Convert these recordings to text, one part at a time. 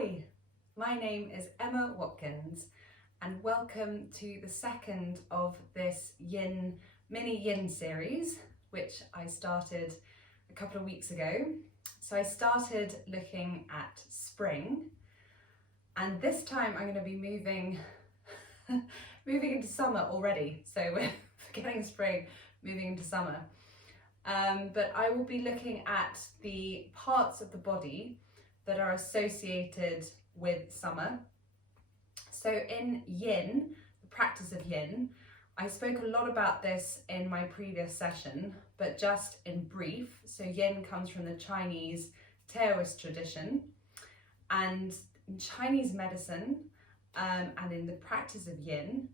Hi, my name is Emma Watkins and welcome to the second of this mini yin series, which I started a couple of weeks ago. So I started looking at spring, and this time I'm going to be moving into summer already. So we're forgetting spring, moving into summer. But I will be looking at the parts of the body that are associated with summer. So in yin, the practice of yin, I spoke a lot about this in my previous session, but just in brief. So yin comes from the Chinese Taoist tradition, and in Chinese medicine and in the practice of yin,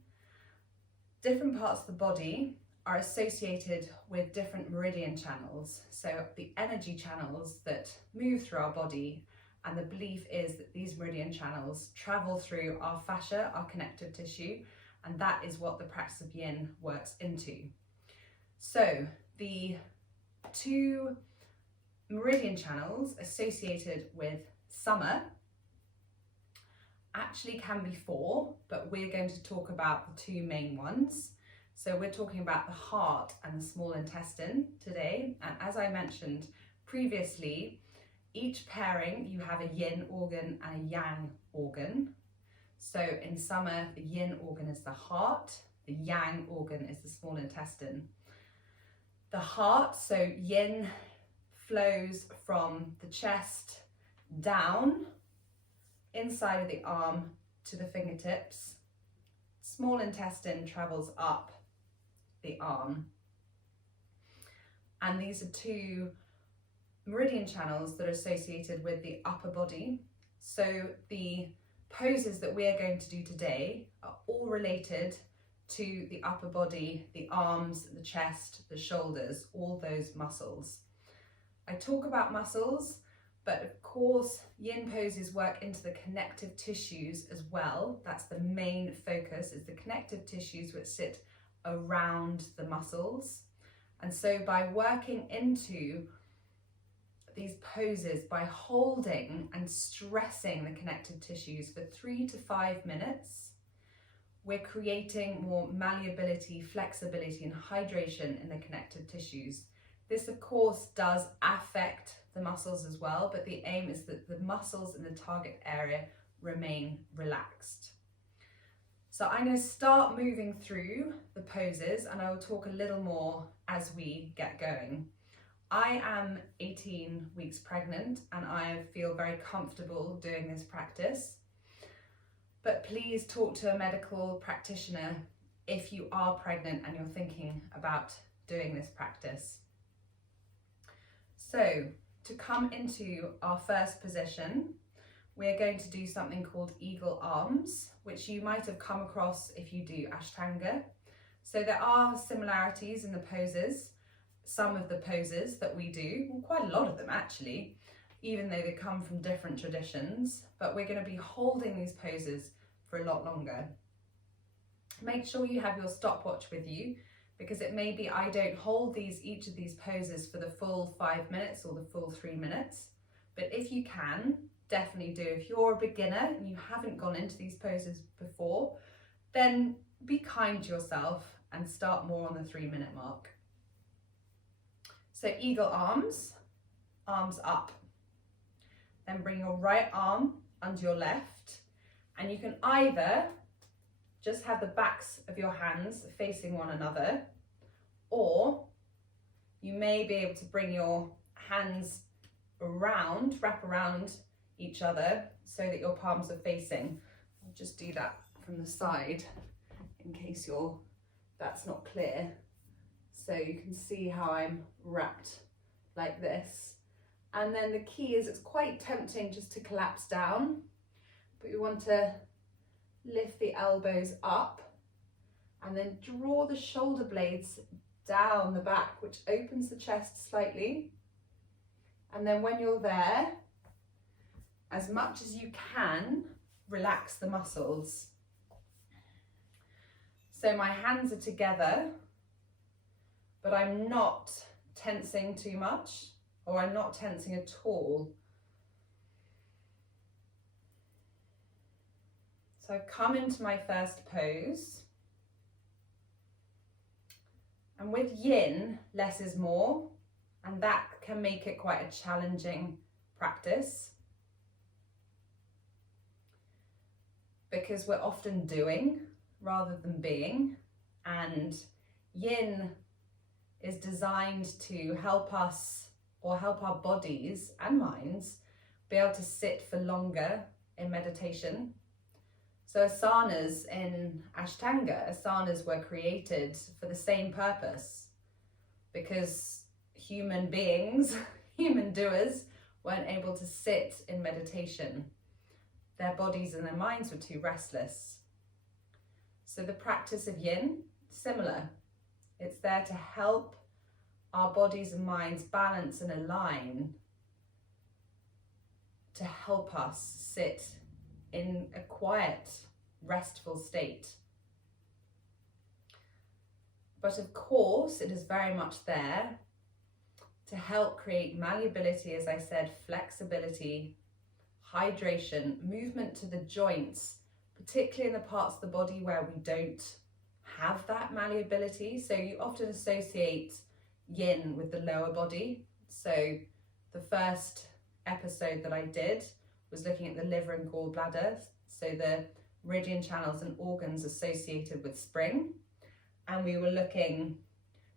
different parts of the body are associated with different meridian channels. So the energy channels that move through our body, and the belief is that these meridian channels travel through our fascia, our connective tissue, and that is what the practice of yin works into. So the two meridian channels associated with summer actually can be four, but we're going to talk about the two main ones. So we're talking about the heart and the small intestine today. And as I mentioned previously, each pairing you have a yin organ and a yang organ. So in summer, the yin organ is the heart, the yang organ is the small intestine. The heart, so yin flows from the chest down, inside of the arm to the fingertips. Small intestine travels up the arm. And these are two meridian channels that are associated with the upper body. So the poses that we are going to do today are all related to the upper body, the arms, the chest, the shoulders, all those muscles. I talk about muscles, but of course yin poses work into the connective tissues as well. That's the main focus, is the connective tissues which sit around the muscles. And so by working into these poses, by holding and stressing the connective tissues for 3 to 5 minutes, we're creating more malleability, flexibility and hydration in the connective tissues. This of course does affect the muscles as well, but the aim is that the muscles in the target area remain relaxed. So I'm going to start moving through the poses and I will talk a little more as we get going. I am 18 weeks pregnant and I feel very comfortable doing this practice, but please talk to a medical practitioner if you are pregnant and you're thinking about doing this practice. So to come into our first position, we're going to do something called eagle arms, which you might have come across if you do Ashtanga. So there are similarities in the poses. Some of the poses that we do, well, quite a lot of them actually, even though they come from different traditions, but we're going to be holding these poses for a lot longer. Make sure you have your stopwatch with you, because it may be I don't hold each of these poses for the full 5 minutes or the full 3 minutes, but if you can, definitely do. If you're a beginner and you haven't gone into these poses before, then be kind to yourself and start more on the 3-minute mark. So eagle arms, arms up. Then bring your right arm under your left, and you can either just have the backs of your hands facing one another, or you may be able to bring your hands around, wrap around each other so that your palms are facing. I'll just do that from the side in case that's not clear. So you can see how I'm wrapped like this. And then the key is, it's quite tempting just to collapse down, but you want to lift the elbows up and then draw the shoulder blades down the back, which opens the chest slightly. And then when you're there, as much as you can, relax the muscles. So my hands are together, but I'm not tensing too much, or I'm not tensing at all. So I've come into my first pose. And with yin, less is more, and that can make it quite a challenging practice because we're often doing rather than being, and yin is designed to help us, or help our bodies and minds, be able to sit for longer in meditation. So asanas in Ashtanga, asanas were created for the same purpose, because human beings, human doers, weren't able to sit in meditation. Their bodies and their minds were too restless. So the practice of yin, similar. It's there to help our bodies and minds balance and align, to help us sit in a quiet, restful state. But of course, it is very much there to help create malleability, as I said, flexibility, hydration, movement to the joints, particularly in the parts of the body where we don't have that malleability. So you often associate yin with the lower body. So the first episode that I did was looking at the liver and gallbladder, so the meridian channels and organs associated with spring. And we were looking,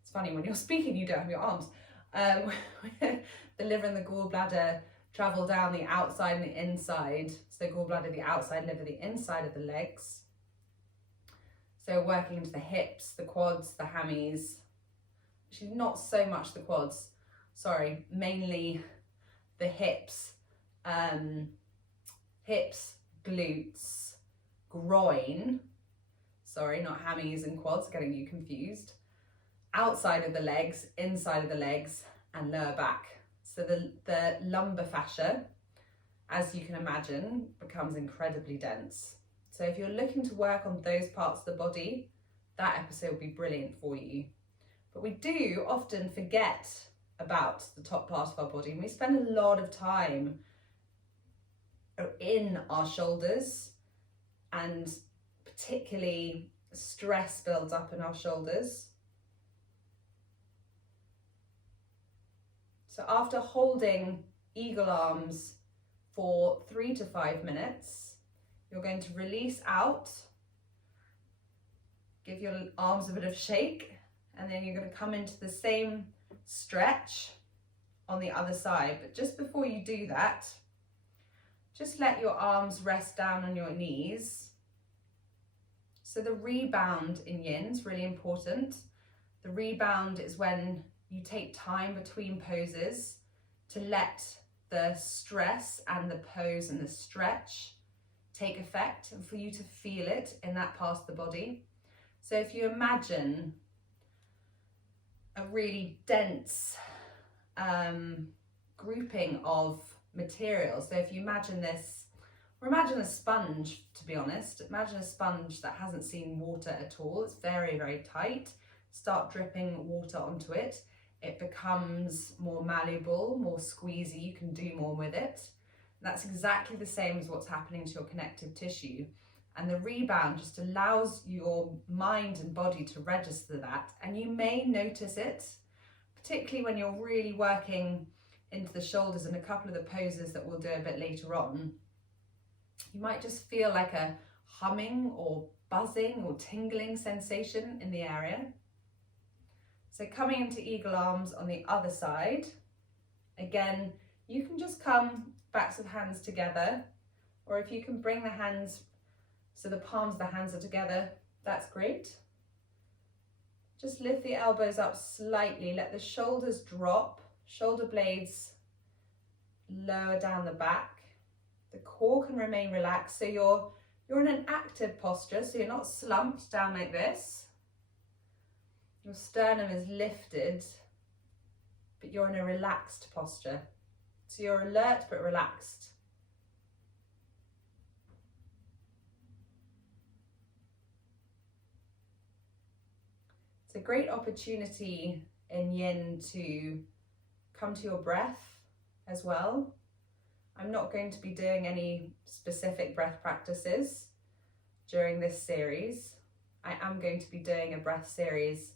it's funny, when you're speaking you don't have your arms. The liver and the gallbladder travel down the outside and the inside. So gallbladder, the outside, liver, the inside of the legs. So working into the hips, the quads, the hammies. Actually, not so much the quads, sorry, mainly the hips. Hips, glutes, groin, sorry, not hammies and quads, getting you confused. Outside of the legs, inside of the legs, and lower back. So the lumbar fascia, as you can imagine, becomes incredibly dense. So if you're looking to work on those parts of the body, that episode will be brilliant for you. But we do often forget about the top part of our body, and we spend a lot of time in our shoulders, and particularly stress builds up in our shoulders. So after holding eagle arms for 3 to 5 minutes, you're going to release out, give your arms a bit of shake, and then you're going to come into the same stretch on the other side. But just before you do that, just let your arms rest down on your knees. So the rebound in yin is really important. The rebound is when you take time between poses to let the stress and the pose and the stretch take effect, and for you to feel it in that part of the body. So if you imagine a really dense grouping of materials, so if you imagine this, or imagine a sponge, to be honest, imagine a sponge that hasn't seen water at all, it's very, very tight, start dripping water onto it, it becomes more malleable, more squeezy, you can do more with it. That's exactly the same as what's happening to your connective tissue. And the rebound just allows your mind and body to register that. And you may notice it, particularly when you're really working into the shoulders in a couple of the poses that we'll do a bit later on. You might just feel like a humming or buzzing or tingling sensation in the area. So coming into eagle arms on the other side, again, you can just come backs of hands together, or if you can bring the hands so the palms of the hands are together, that's great. Just lift the elbows up slightly, let the shoulders drop, shoulder blades lower down the back. The core can remain relaxed, so you're in an active posture, so you're not slumped down like this. Your sternum is lifted, but you're in a relaxed posture. So you're alert but relaxed. It's a great opportunity in yin to come to your breath as well. I'm not going to be doing any specific breath practices, during this series. I am going to be doing a breath series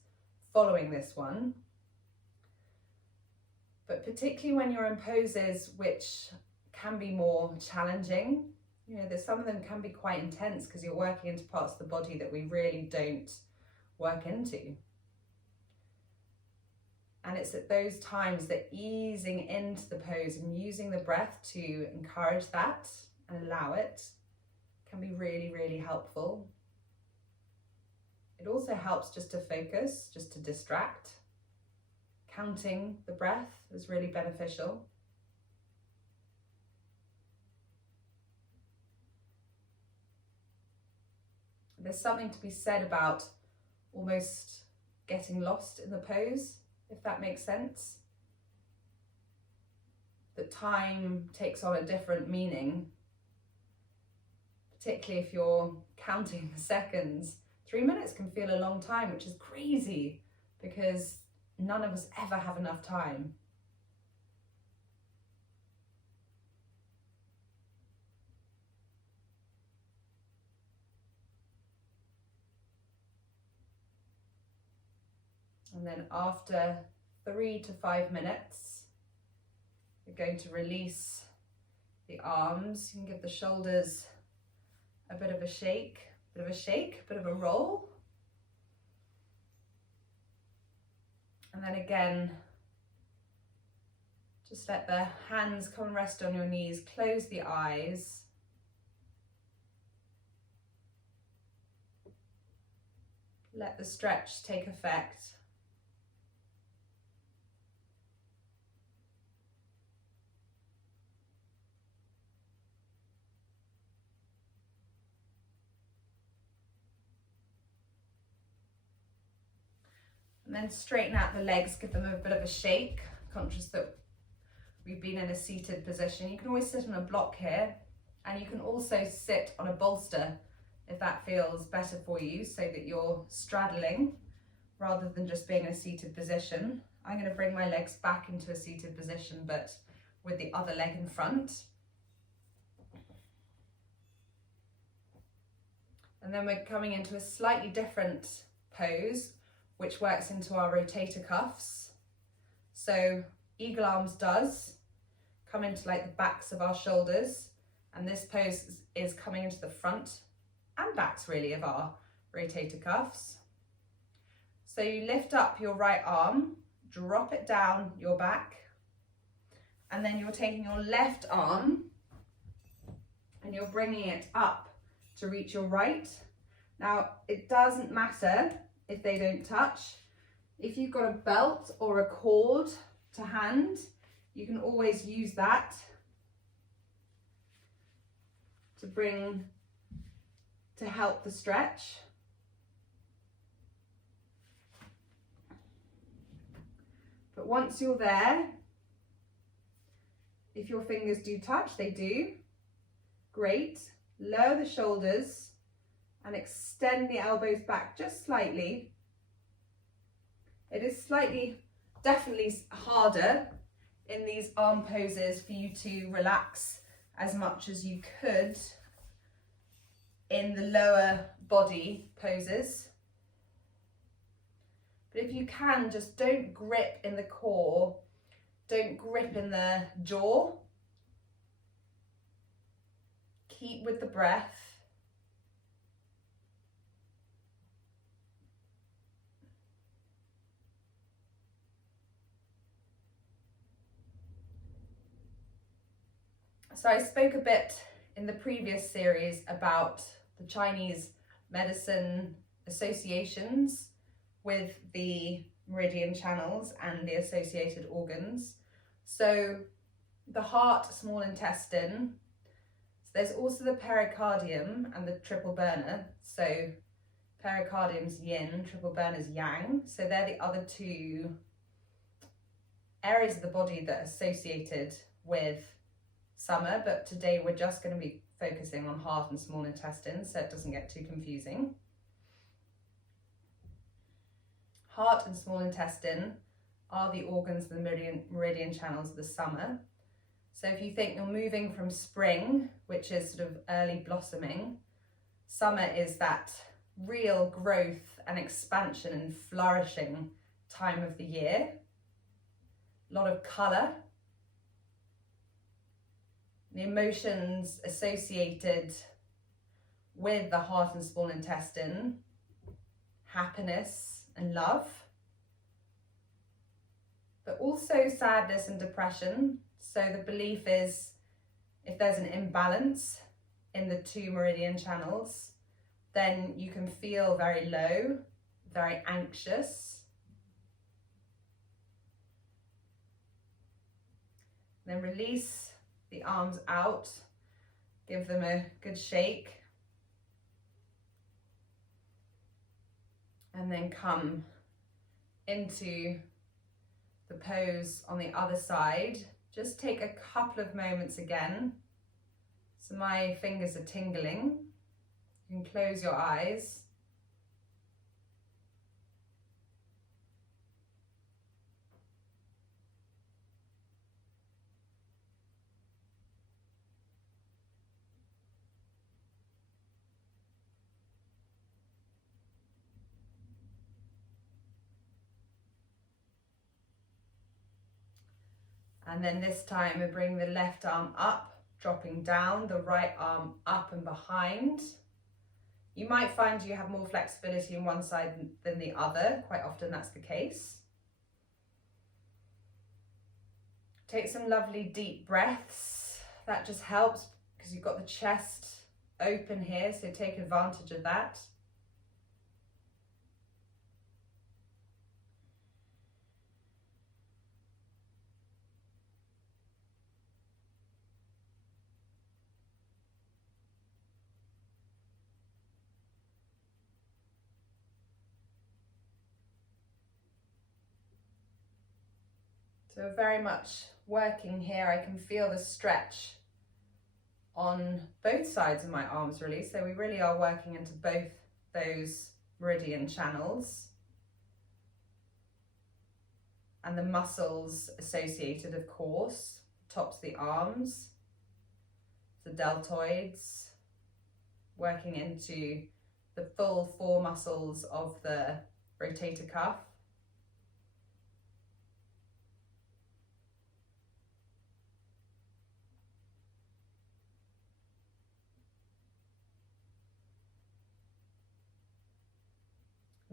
following this one. But particularly when you're in poses which can be more challenging, you know, some of them can be quite intense because you're working into parts of the body that we really don't work into. And it's at those times that easing into the pose and using the breath to encourage that and allow it can be really, really helpful. It also helps just to focus, just to distract. Counting the breath is really beneficial. There's something to be said about almost getting lost in the pose, if that makes sense. That time takes on a different meaning, particularly if you're counting the seconds. 3 minutes can feel a long time, which is crazy because none of us ever have enough time. And then after 3 to 5 minutes, you're going to release the arms. You can give the shoulders a bit of a shake, a bit of a roll. And then again, just let the hands come and rest on your knees, close the eyes. Let the stretch take effect. And then straighten out the legs, give them a bit of a shake, conscious that we've been in a seated position. You can always sit on a block here, and you can also sit on a bolster if that feels better for you, so that you're straddling rather than just being in a seated position. I'm going to bring my legs back into a seated position, but with the other leg in front. And then we're coming into a slightly different pose, which works into our rotator cuffs. So eagle arms does come into like the backs of our shoulders, and this pose is coming into the front and backs really of our rotator cuffs. So you lift up your right arm, drop it down your back, and then you're taking your left arm and you're bringing it up to reach your right. Now, it doesn't matter if they don't touch. If you've got a belt or a cord to hand, you can always use that to help the stretch. But once you're there, if your fingers do touch, they do, great. Lower the shoulders and extend the elbows back just slightly. It is definitely harder in these arm poses for you to relax as much as you could in the lower body poses. But if you can, just don't grip in the core, don't grip in the jaw. Keep with the breath. So I spoke a bit in the previous series about the Chinese medicine associations with the meridian channels and the associated organs. So the heart, small intestine, so there's also the pericardium and the triple burner. So pericardium's yin, triple burner's yang. So they're the other two areas of the body that are associated with summer, but today we're just going to be focusing on heart and small intestine so it doesn't get too confusing. Heart and small intestine are the organs, the meridian channels of the summer. So if you think you're moving from spring, which is sort of early blossoming, Summer is that real growth and expansion and flourishing time of the year. A lot of colour. The emotions associated with the heart and small intestine, happiness and love, but also sadness and depression. So the belief is if there's an imbalance in the two meridian channels, then you can feel very low, very anxious. Then release the arms out, give them a good shake. And then come into the pose on the other side. Just take a couple of moments again. So my fingers are tingling. You can close your eyes. And then this time we bring the left arm up, dropping down, the right arm up and behind. You might find you have more flexibility in one side than the other. Quite often that's the case. Take some lovely deep breaths. That just helps because you've got the chest open here, so take advantage of that. So very much working here. I can feel the stretch on both sides of my arms really. So we really are working into both those meridian channels. And the muscles associated, of course, tops of the arms, the deltoids, working into the full 4 muscles of the rotator cuff.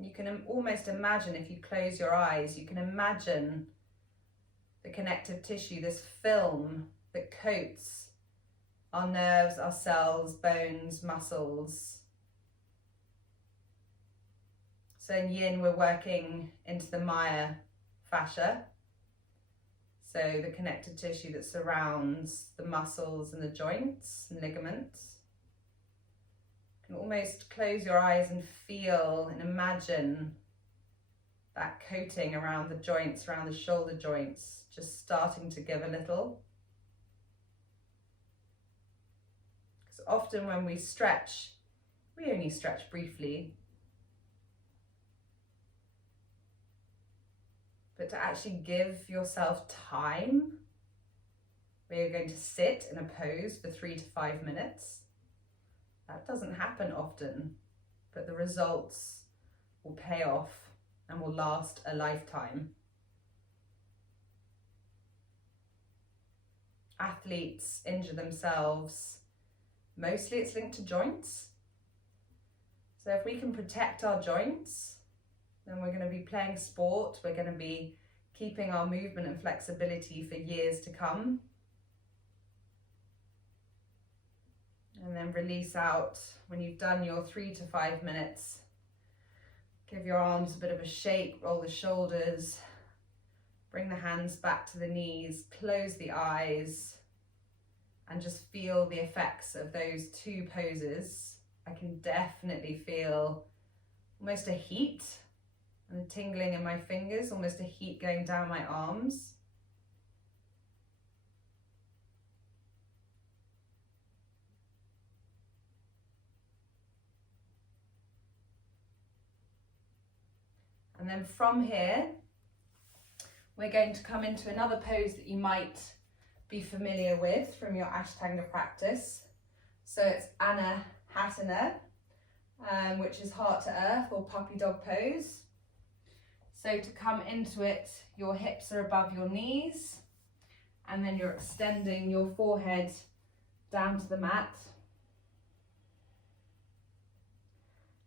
You can almost imagine, if you close your eyes, you can imagine the connective tissue, this film that coats our nerves, our cells, bones, muscles. So in yin, we're working into the Maya fascia. So the connective tissue that surrounds the muscles and the joints and ligaments. You can almost close your eyes and feel and imagine that coating around the joints, around the shoulder joints, just starting to give a little. Because often when we stretch, we only stretch briefly. But to actually give yourself time, where you're going to sit in a pose for 3 to 5 minutes, that doesn't happen often, but the results will pay off and will last a lifetime. Athletes injure themselves. Mostly it's linked to joints. So if we can protect our joints, then we're going to be playing sport. We're going to be keeping our movement and flexibility for years to come. And then release out when you've done your 3 to 5 minutes. Give your arms a bit of a shake, roll the shoulders, bring the hands back to the knees, close the eyes, and just feel the effects of those 2 poses. I can definitely feel almost a heat and a tingling in my fingers, almost a heat going down my arms. And then from here, we're going to come into another pose that you might be familiar with from your Ashtanga practice. So it's Anahasana, which is heart to earth or puppy dog pose. So to come into it, your hips are above your knees, and then you're extending your forehead down to the mat.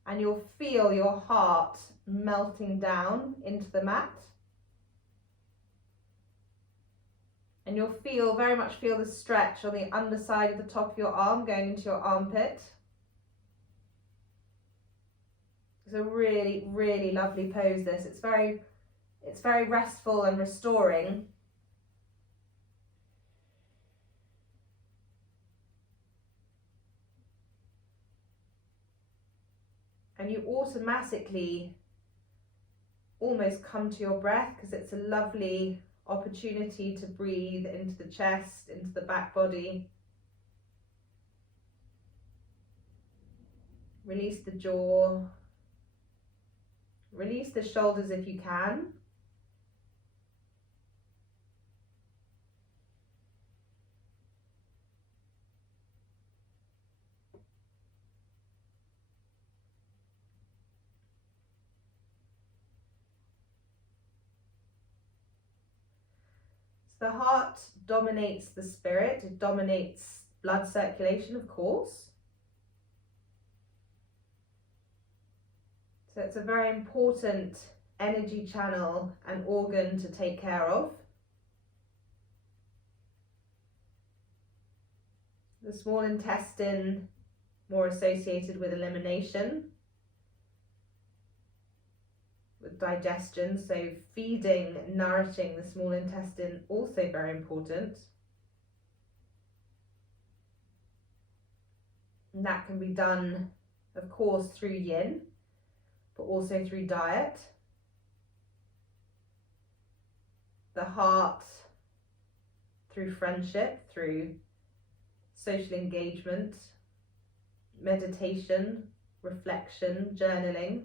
And you'll feel your heart melting down into the mat. And you'll very much feel the stretch on the underside of the top of your arm going into your armpit. It's a really, really lovely pose, this. It's very restful and restoring. And you automatically almost come to your breath because it's a lovely opportunity to breathe into the chest, into the back body. Release the jaw. Release the shoulders if you can. The heart dominates the spirit, it dominates blood circulation, of course. So it's a very important energy channel and organ to take care of. The small intestine, more associated with elimination, with digestion, so feeding, nourishing the small intestine, also very important. And that can be done, of course, through yin, but also through diet. The heart through friendship, through social engagement, meditation, reflection, journaling.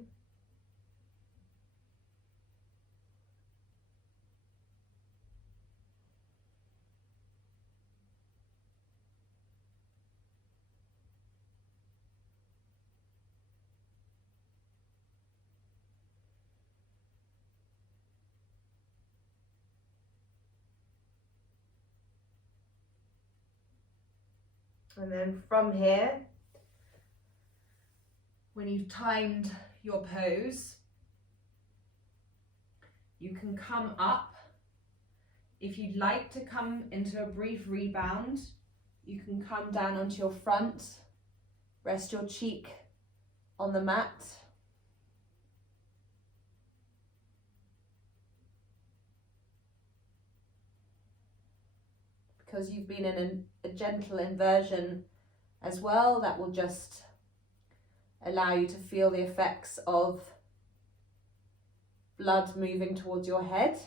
And then from here, when you've timed your pose, you can come up. If you'd like to come into a brief rebound, you can come down onto your front, rest your cheek on the mat. Because you've been in a gentle inversion as well, that will just allow you to feel the effects of blood moving towards your head.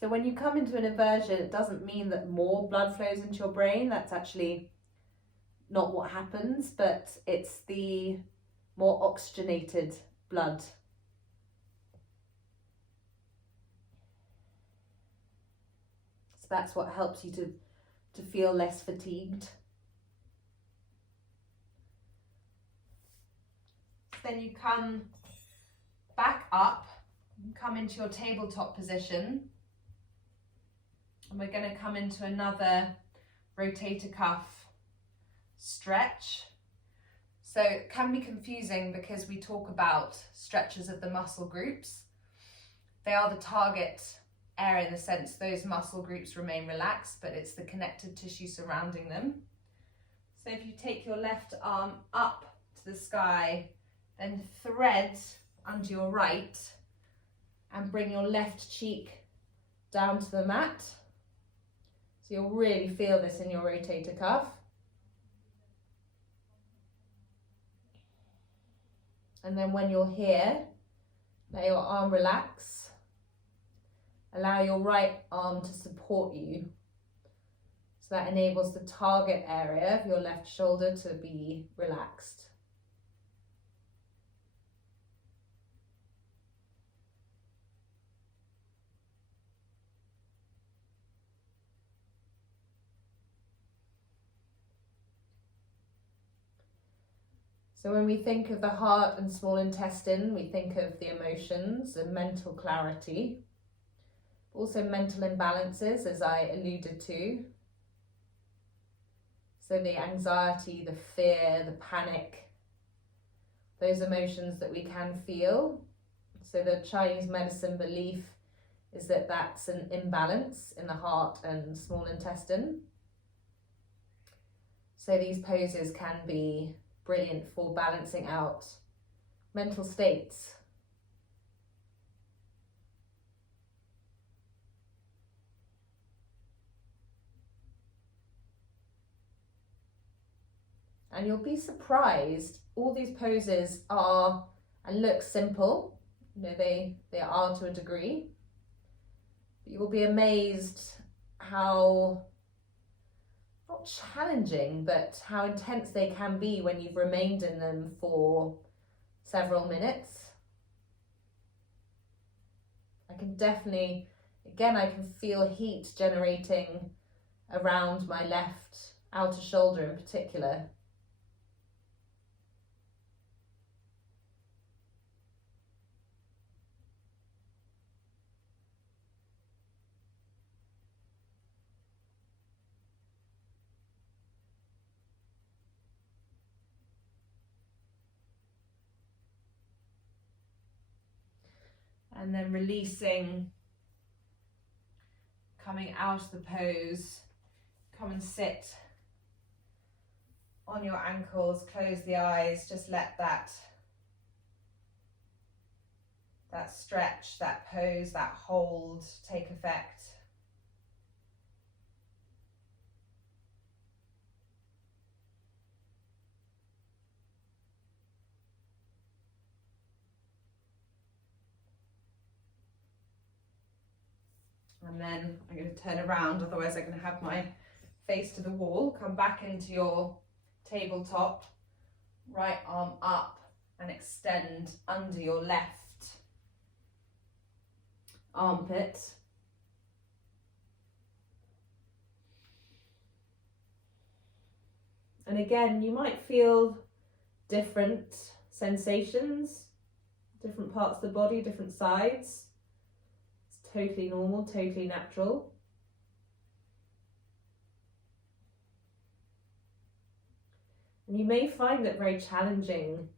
So when you come into an inversion, it doesn't mean that more blood flows into your brain. That's actually not what happens, but it's the more oxygenated blood. So that's what helps you to feel less fatigued. Then you come back up, come into your tabletop position, and we're going to come into another rotator cuff stretch. So it can be confusing because we talk about stretches of the muscle groups. They are the target area in the sense those muscle groups remain relaxed, but it's the connective tissue surrounding them. So if you take your left arm up to the sky, then thread under your right and bring your left cheek down to the mat. So you'll really feel this in your rotator cuff. And then when you're here, let your arm relax. Allow your right arm to support you. So that enables the target area of your left shoulder to be relaxed. So when we think of the heart and small intestine, we think of the emotions and mental clarity, also mental imbalances, as I alluded to. So the anxiety, the fear, the panic, those emotions that we can feel. So the Chinese medicine belief is that that's an imbalance in the heart and small intestine. So these poses can be brilliant for balancing out mental states. And you'll be surprised, all these poses are and look simple, you know, they are to a degree, but you'll be amazed how, not challenging, but how intense they can be when you've remained in them for several minutes. I can definitely, again, I can feel heat generating around my left outer shoulder in particular. And then releasing, coming out of the pose, come and sit on your ankles, close the eyes, just let that stretch, that pose, that hold take effect. And then I'm going to turn around, otherwise I'm going to have my face to the wall. Come back into your tabletop, right arm up and extend under your left armpit. And again, you might feel different sensations, different parts of the body, different sides. Totally normal, totally natural. And you may find it very challenging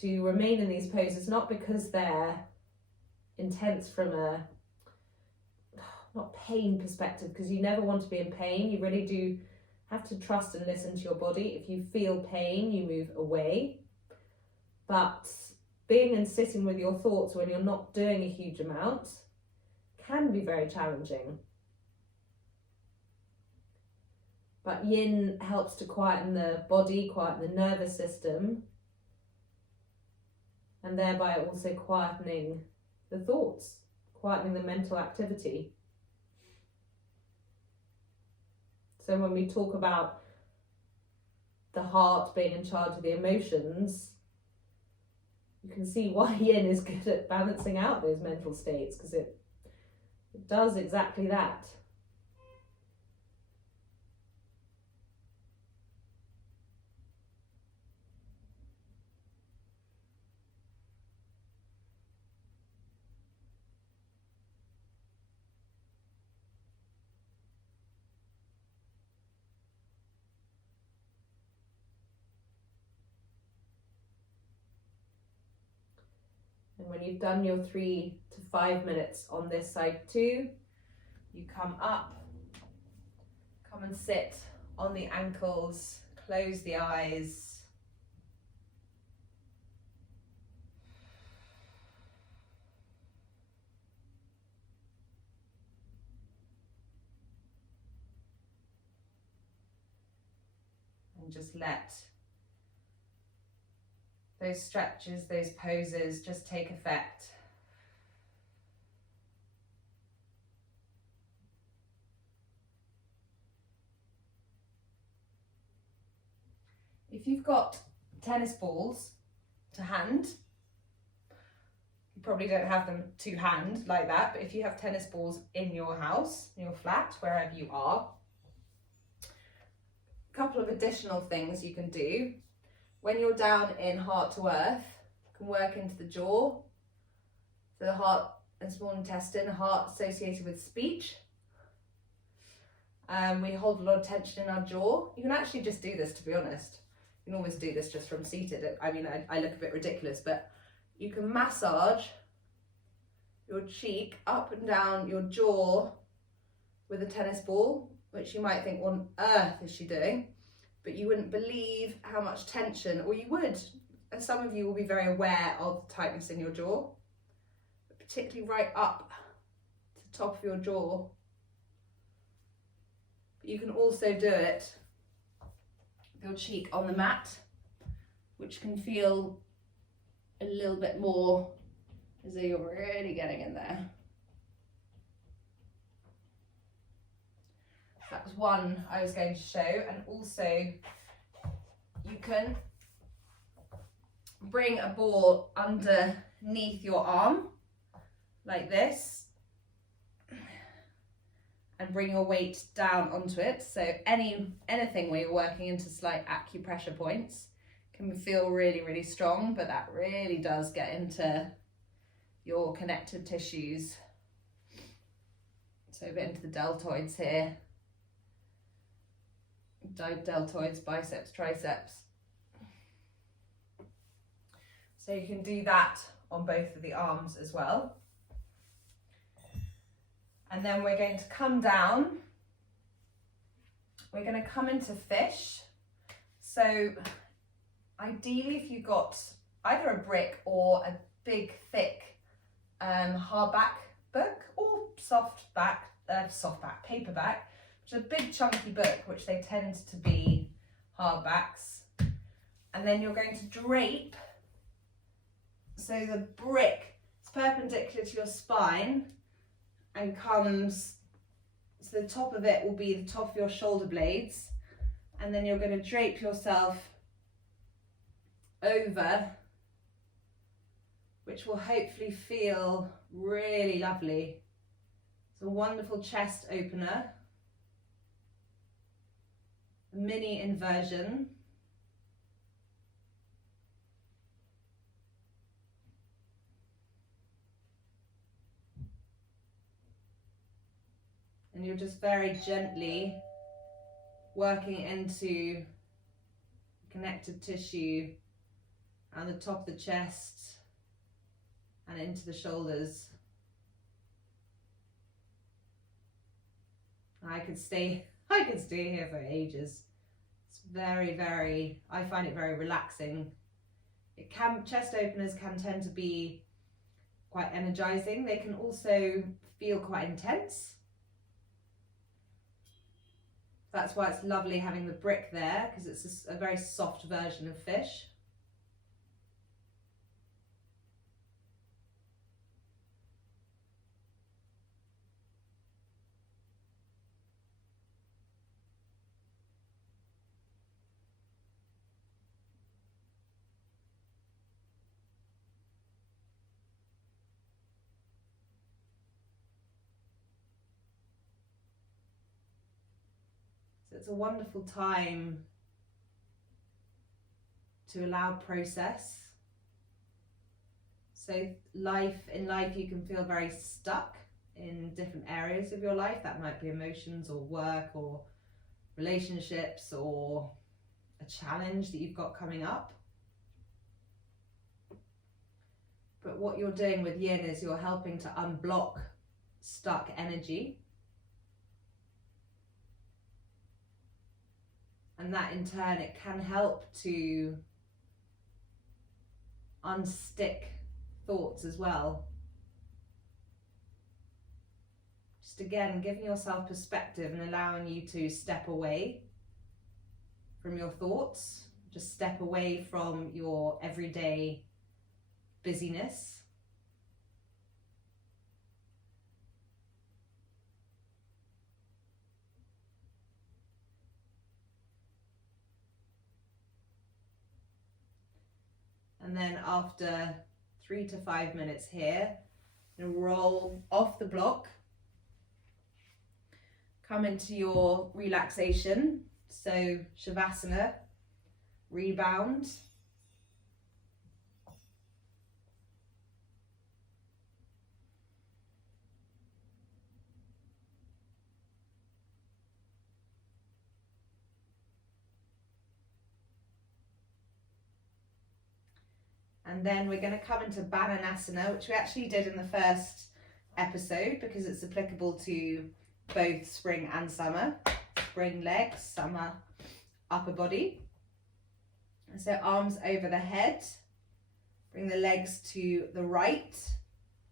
to remain in these poses, not because they're intense from a, not pain perspective, because you never want to be in pain. You really do have to trust and listen to your body. If you feel pain, you move away. But being and sitting with your thoughts when you're not doing a huge amount can be very challenging. But yin helps to quieten the body, quieten the nervous system, and thereby also quietening the thoughts, quietening the mental activity. So when we talk about the heart being in charge of the emotions, you can see why yin is good at balancing out those mental states, because it does exactly that. And when you've done your 3 to 5 minutes on this side too, you come up, come and sit on the ankles, close the eyes. And just let those stretches, those poses just take effect. If you've got tennis balls to hand, you probably don't have them to hand like that, but if you have tennis balls in your house, in your flat, wherever you are, a couple of additional things you can do. when you're down in heart to earth, you can work into the jaw, so the heart and small intestine, heart associated with speech. We hold a lot of tension in our jaw. You can actually just do this, to be honest. You can always do this just from seated. I mean, I look a bit ridiculous, but you can massage your cheek up and down your jaw with a tennis ball, which you might think, what on earth is she doing? But you wouldn't believe how much tension, or you would, and some of you will be very aware of tightness in your jaw, but particularly right up to the top of your jaw. But you can also do it with your cheek on the mat, which can feel a little bit more as though you're really getting in there. That was one I was going to show, and also you can bring a ball underneath your arm like this and bring your weight down onto it. So anything where you're working into slight acupressure points can feel really, really strong, but that really does get into your connective tissues. So a bit into the deltoids here. Deltoids, biceps, triceps. So you can do that on both of the arms as well. And then we're going to come down. We're going to come into fish. So ideally, if you've got either a brick or a big, thick hardback book, or paperback, which is a big chunky book, which they tend to be hardbacks. And then you're going to drape, so the brick is perpendicular to your spine and comes, so the top of it will be the top of your shoulder blades, and then you're going to drape yourself over, which will hopefully feel really lovely. It's a wonderful chest opener. Mini inversion. And you're just very gently working into connective tissue and the top of the chest and into the shoulders. I could stay here for ages. It's very, I find it very relaxing. Chest openers can tend to be quite energizing. They can also feel quite intense. That's why it's lovely having the brick there, because it's a very soft version of fish. It's a wonderful time to allow process. So in life you can feel very stuck in different areas of your life. That might be emotions or work or relationships or a challenge that you've got coming up. But what you're doing with yin is you're helping to unblock stuck energy. And that in turn, it can help to unstick thoughts as well. Just again, giving yourself perspective and allowing you to step away from your thoughts. Just step away from your everyday busyness. And then after 3 to 5 minutes here, you'll roll off the block, come into your relaxation. So Shavasana, rebound, And then we're going to come into Bananasana, which we actually did in the first episode because it's applicable to both spring and summer. Spring legs, summer upper body. And so arms over the head. Bring the legs to the right,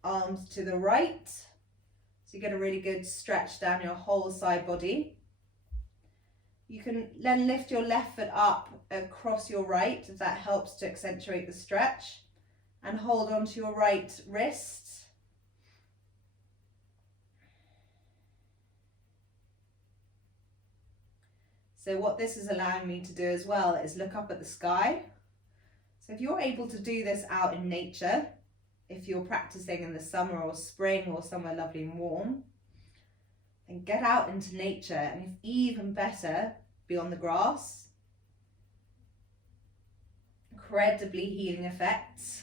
arms to the right. So you get a really good stretch down your whole side body. You can then lift your left foot up across your right, if that helps to accentuate the stretch, and hold on to your right wrist. So what this is allowing me to do as well is look up at the sky. So if you're able to do this out in nature, if you're practicing in the summer or spring or somewhere lovely and warm, then get out into nature, and if even better, be on the grass. Incredibly healing effects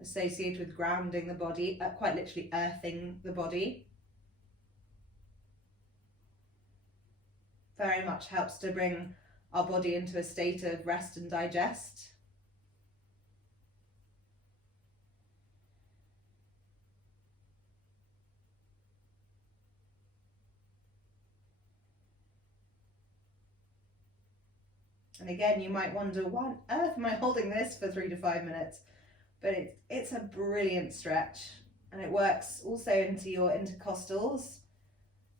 associated with grounding the body, quite literally earthing the body. Very much helps to bring our body into a state of rest and digest. And again, you might wonder, why on earth am I holding this for 3 to 5 minutes? But it's a brilliant stretch, and it works also into your intercostals.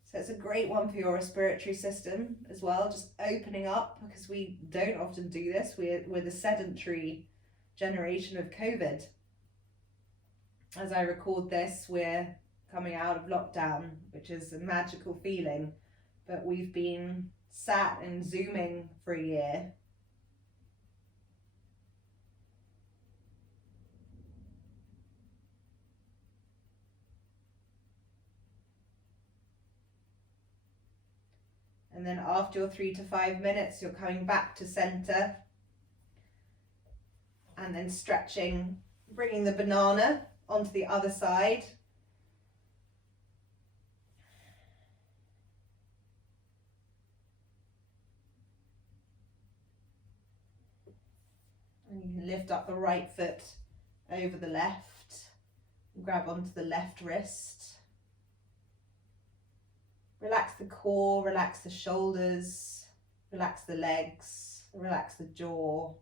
So it's a great one for your respiratory system as well, just opening up, because we don't often do this. We're the sedentary generation of COVID. As I record this, we're coming out of lockdown, which is a magical feeling, but we've been sat and Zooming for a year. And then after your 3 to 5 minutes, you're coming back to center and then stretching, bringing the banana onto the other side. And you can lift up the right foot over the left, grab onto the left wrist. Relax the core, relax the shoulders, relax the legs, relax the jaw.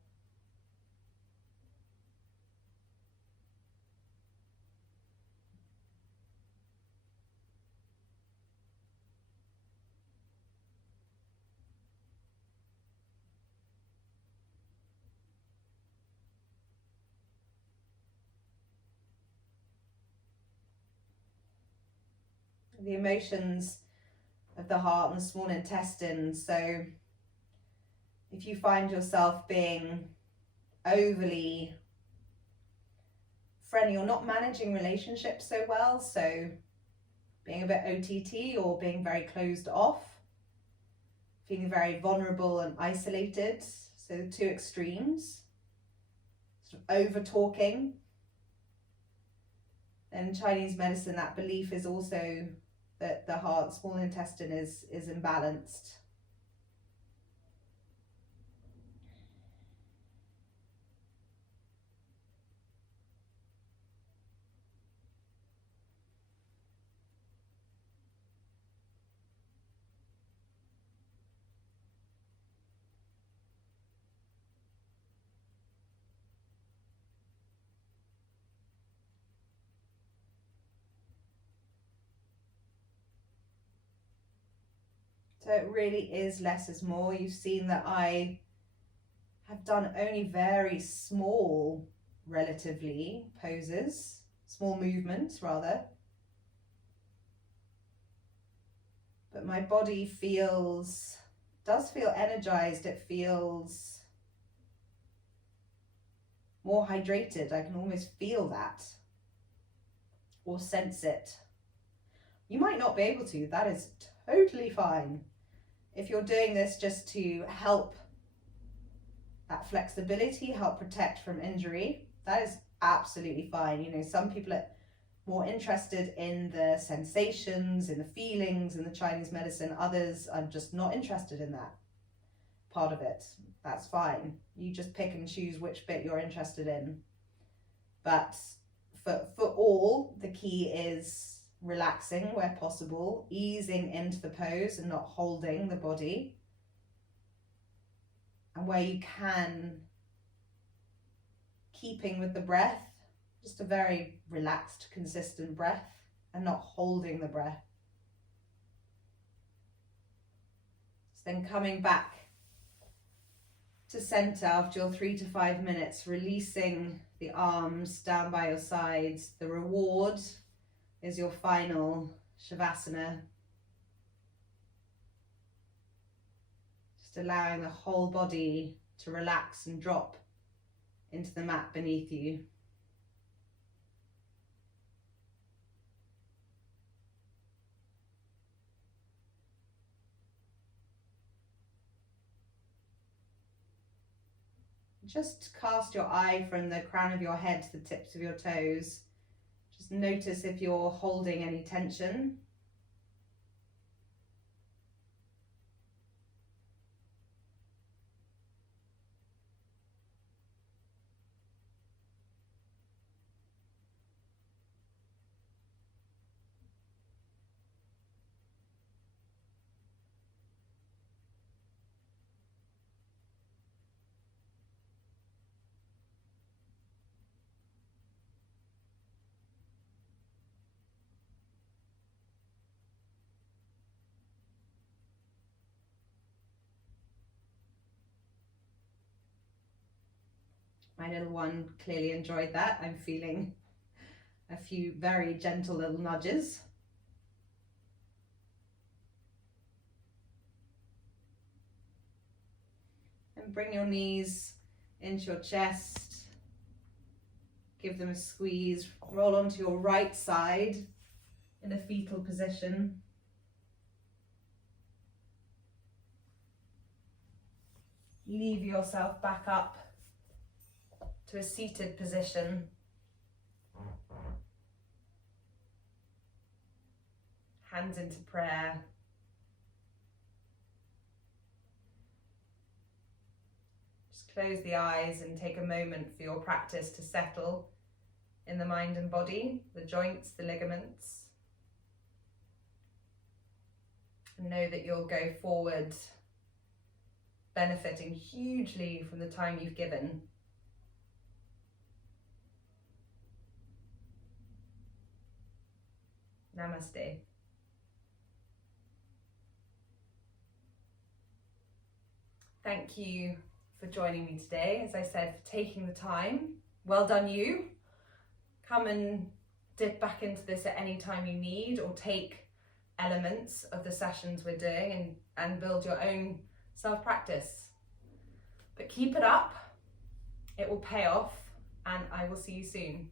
The emotions of the heart and the small intestine. So if you find yourself being overly friendly or not managing relationships so well, so being a bit OTT or being very closed off, feeling very vulnerable and isolated, so the two extremes, sort of over talking. And in Chinese medicine, that belief is also that the heart, small intestine is imbalanced. So it really is less is more. You've seen that I have done only very small, relatively, poses, small movements rather. But my body does feel energized. It feels more hydrated. I can almost feel that or sense it. You might not be able to, that is totally fine. If you're doing this just to help that flexibility, help protect from injury, that is absolutely fine. You know, some people are more interested in the sensations, in the feelings, in the Chinese medicine. Others are just not interested in that part of it. That's fine. You just pick and choose which bit you're interested in. But for all, the key is relaxing where possible, easing into the pose and not holding the body. And where you can, keeping with the breath, just a very relaxed, consistent breath and not holding the breath. So then coming back to center after your 3 to 5 minutes, releasing the arms down by your sides. The reward is your final Shavasana. Just allowing the whole body to relax and drop into the mat beneath you. Just cast your eye from the crown of your head to the tips of your toes. Just notice if you're holding any tension. My little one clearly enjoyed that. I'm feeling a few very gentle little nudges. And bring your knees into your chest. Give them a squeeze. Roll onto your right side in a fetal position. Leave yourself back up to a seated position. Hands into prayer. Just close the eyes and take a moment for your practice to settle in the mind and body, the joints, the ligaments. And know that you'll go forward benefiting hugely from the time you've given. Namaste. Thank you for joining me today. As I said, for taking the time. Well done you. Come and dip back into this at any time you need, or take elements of the sessions we're doing and build your own self-practice. But keep it up. It will pay off, and I will see you soon.